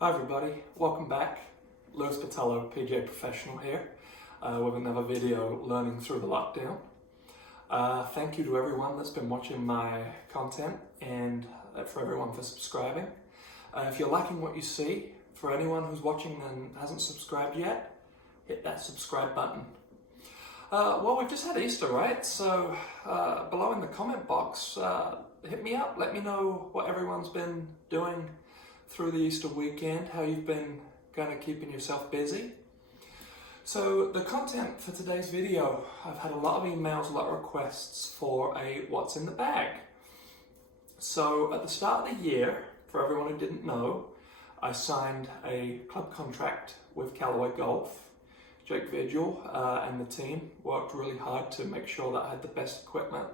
Hi everybody, welcome back. Lewis Patello, PGA Professional here, with another video learning through the lockdown. Thank you to everyone that's been watching my content and for everyone for subscribing. If you're liking what you see, for anyone who's watching and hasn't subscribed yet, hit that subscribe button. Well, we've just had Easter, right? So below in the comment box, hit me up, let me know what everyone's been doing through the Easter weekend, how you've been kind of keeping yourself busy. So the content for today's video, I've had a lot of emails, a lot of requests for a what's in the bag. So at the start of the year, for everyone who didn't know, I signed a club contract with Callawaygolf. Jake Vigil and the team worked really hard to make sure that I had the best equipment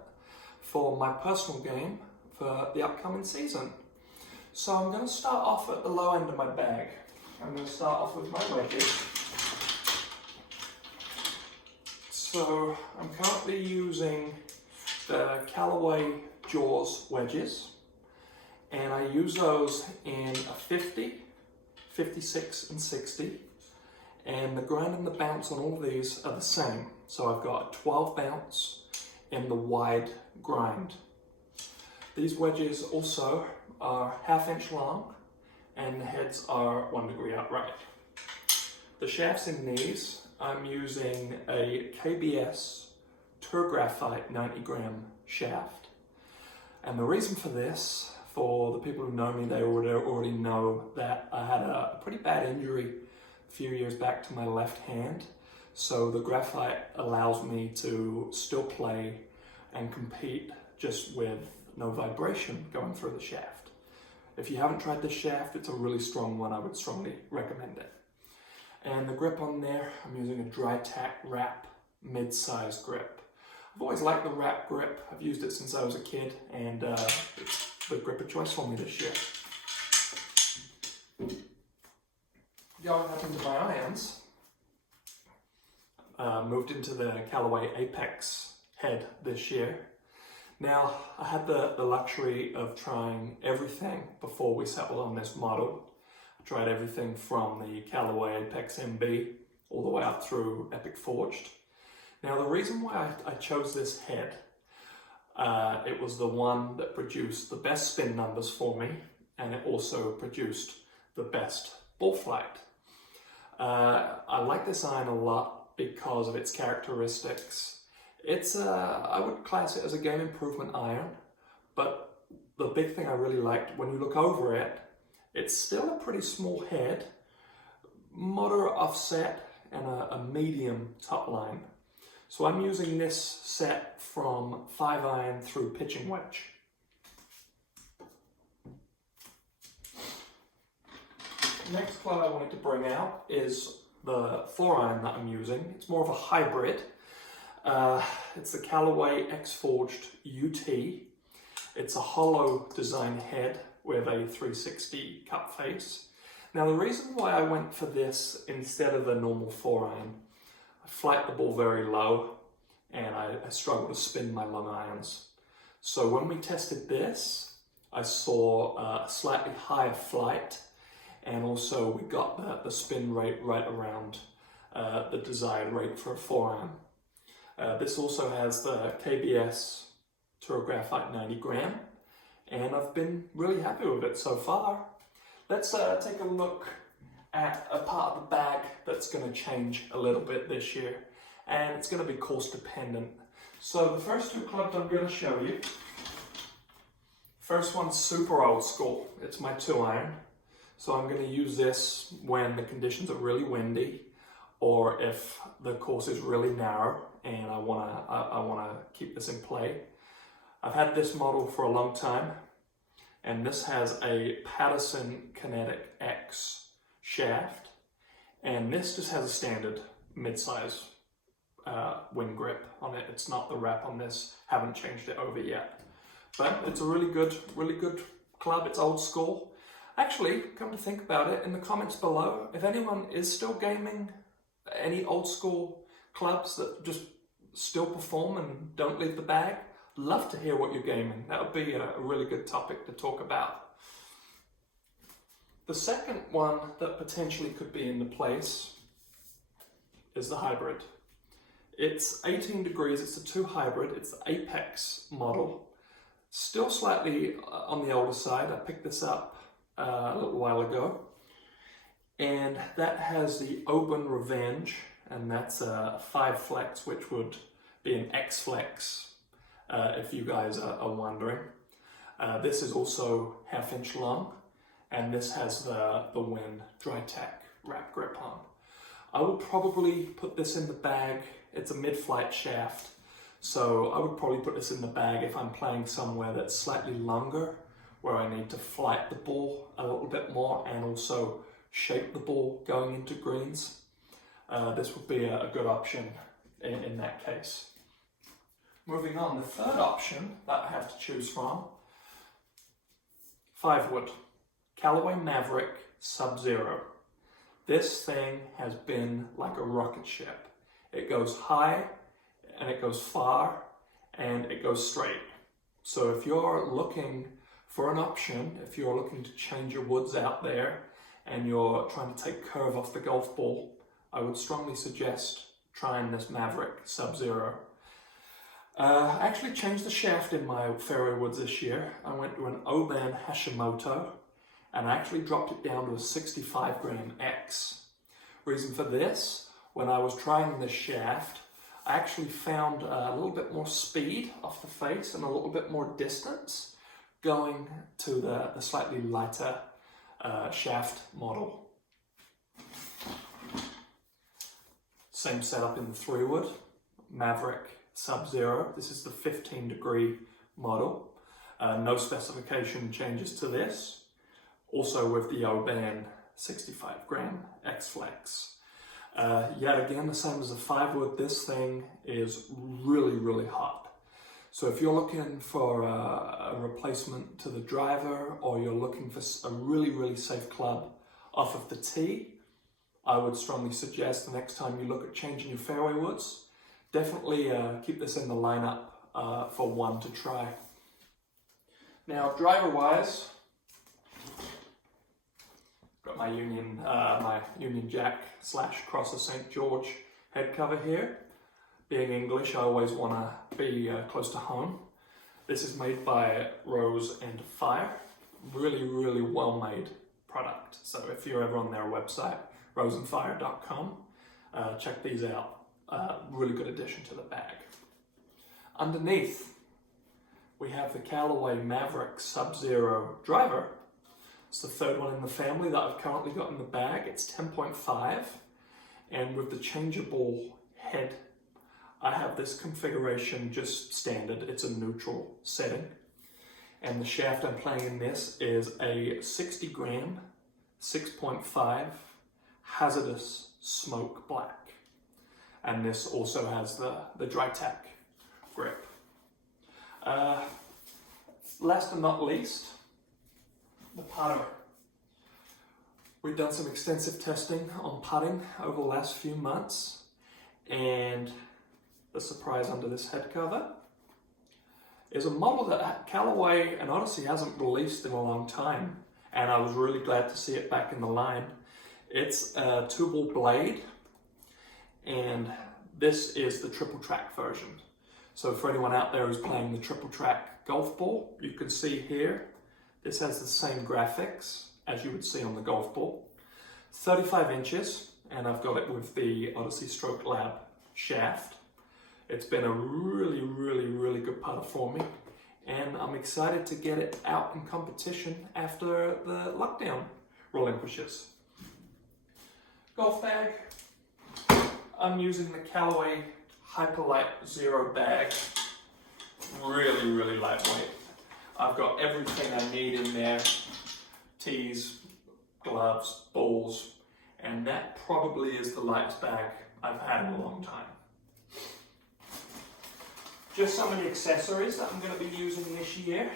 for my personal game for the upcoming season. So I'm going to start off at the low end of my bag. I'm going to start off with my wedges. So I'm currently using the Callaway Jaws wedges, and I use those in a 50, 56 and 60, and the grind and the bounce on all of these are the same. So I've got a 12 bounce in the wide grind. These wedges also are 1/2 inch long and the heads are 1 degree upright. The shafts in these, I'm using a KBS Tour Graphite 90 gram shaft. And the reason for this, for the people who know me, they already know that I had a pretty bad injury a few years back to my left hand. So the graphite allows me to still play and compete just with no vibration going through the shaft. If you haven't tried this shaft, it's a really strong one. I would strongly recommend it. And the grip on there, I'm using a dry tack wrap mid-size grip. I've always liked the wrap grip. I've used it since I was a kid, and it's the grip of choice for me this year. Going up into my irons, moved into the Callaway Apex head this year. Now, I had the luxury of trying everything before we settled on this model. I tried everything from the Callaway Apex MB all the way up through Epic Forged. Now, the reason why I chose this head, it was the one that produced the best spin numbers for me, and it also produced the best ball flight. I like this iron a lot because of its characteristics. It's I would class it as a game improvement iron, but the big thing I really liked, when you look over it, it's still a pretty small head, moderate offset, and a medium top line. So I'm using this set from 5-iron through pitching wedge. Next club I wanted to bring out is the 4-iron that I'm using. It's more of a hybrid. It's the Callaway X-Forged UT. It's a hollow design head with a 360 cup face. Now, the reason why I went for this instead of a normal 4-iron, I flight the ball very low and I struggle to spin my long irons. So when we tested this, I saw a slightly higher flight, and also we got the spin rate right around the desired rate for a 4-iron. This also has the KBS Tour Graphite 90 gram, and I've been really happy with it so far. Let's take a look at a part of the bag that's going to change a little bit this year, and it's going to be course dependent. So the first two clubs I'm going to show you, first one's super old school. It's my 2-iron. So I'm going to use this when the conditions are really windy, or if the course is really narrow and I wanna keep this in play. I've had this model for a long time, and this has a Patterson Kinetic X shaft, and this just has a standard mid-size wing grip on it. It's not the wrap on this. Haven't changed it over yet, but it's a really good club. It's old school. Actually, come to think about it, in the comments below, if anyone is still gaming any old school clubs that just still perform and don't leave the bag, love to hear what you're gaming. That would be a really good topic to talk about. The second one that potentially could be in the place is the hybrid. It's 18 degrees, it's a 2 hybrid, it's the Apex model. Still slightly on the older side. I picked this up a little while ago. And that has the Open Revenge, and that's a 5 flex, which would be an X flex, if you guys are wondering. This is also 1/2 inch long, and this has the Win Dry Tack wrap grip on. I would probably put this in the bag. It's a mid-flight shaft, so I would probably put this in the bag if I'm playing somewhere that's slightly longer, where I need to flight the ball a little bit more and also shape the ball going into greens. This would be a good option in that case. Moving on, the third option that I have to choose from, 5 wood, Callaway Maverick Sub-Zero. This thing has been like a rocket ship. It goes high and it goes far and it goes straight. So if you're looking for an option, if you're looking to change your woods out there and you're trying to take curve off the golf ball, I would strongly suggest trying this Maverick Sub-Zero. I actually changed the shaft in my fairway woods this year. I went to an Oban Hashimoto and I actually dropped it down to a 65 gram X. Reason for this, when I was trying this shaft, I actually found a little bit more speed off the face and a little bit more distance going to the slightly lighter shaft model. Same setup in the 3 wood, Maverick Sub-Zero. This is the 15 degree model. No specification changes to this. Also with the Oban 65 gram X Flex. Yet again, the same as the 5 wood, this thing is really, really hot. So if you're looking for a replacement to the driver, or you're looking for a really, really safe club off of the tee, I would strongly suggest the next time you look at changing your fairway woods, definitely keep this in the lineup for one to try. Now, driver-wise, got my Union Jack / Cross of St. George head cover here. Being English, I always want to be close to home. This is made by Roseandfire. Really, really well-made product. So if you're ever on their website, roseandfire.com, check these out. Really good addition to the bag. Underneath, we have the Callaway Maverick Sub-Zero driver. It's the third one in the family that I've currently got in the bag. It's 10.5, and with the changeable head, I have this configuration just standard. It's a neutral setting, and the shaft I'm playing in this is a 60 gram, 6.5 hazardous smoke black, and this also has the dry tack grip. Last but not least, the putter. We've done some extensive testing on putting over the last few months, and the surprise under this head cover is a model that Callaway and Odyssey hasn't released in a long time, and I was really glad to see it back in the line. It's a 2-ball blade, and this is the triple track version. So for anyone out there who's playing the triple track golf ball, you can see here, this has the same graphics as you would see on the golf ball. 35 inches, and I've got it with the Odyssey Stroke Lab shaft. It's been a really, really, really good putter for me, and I'm excited to get it out in competition after the lockdown relinquishes. Golf bag. I'm using the Callaway Hyperlight Zero bag. Really, really lightweight. I've got everything I need in there. Tees, gloves, balls, and that probably is the lightest bag I've had in a long time. Just some of the accessories that I'm going to be using this year.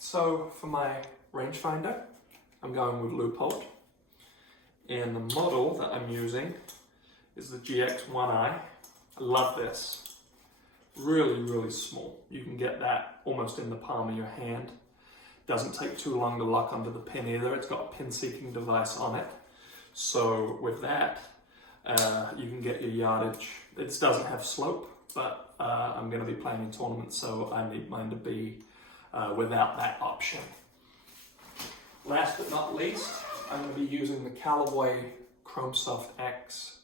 So for my rangefinder, I'm going with Leupold. And the model that I'm using is the GX1i. I love this. Really, really small. You can get that almost in the palm of your hand. Doesn't take too long to lock onto the pin either. It's got a pin seeking device on it. So with that, you can get your yardage. It doesn't have slope, but I'm going to be playing in tournaments, so I need mine to be without that option. Last but not least, I'm going to be using the Callaway Chrome Soft X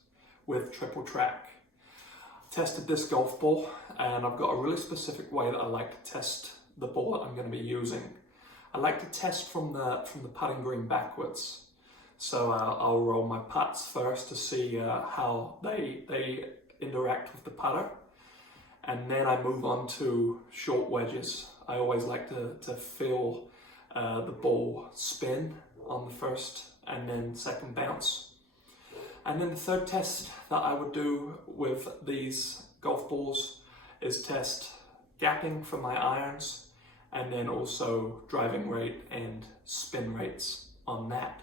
with triple track. Tested this golf ball, and I've got a really specific way that I like to test the ball that I'm going to be using. I like to test from the putting green backwards. So I'll roll my putts first to see how they interact with the putter, and then I move on to short wedges. I always like to feel the ball spin on the first and then second bounce. And then the third test that I would do with these golf balls is test gapping for my irons, and then also driving rate and spin rates on that.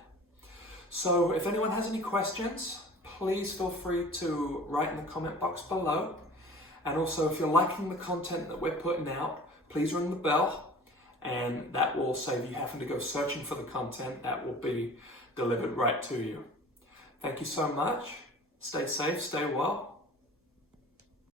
So if anyone has any questions, please feel free to write in the comment box below. And also, if you're liking the content that we're putting out, please ring the bell, and that will save you having to go searching for the content. That will be delivered right to you. Thank you so much. Stay safe, stay well,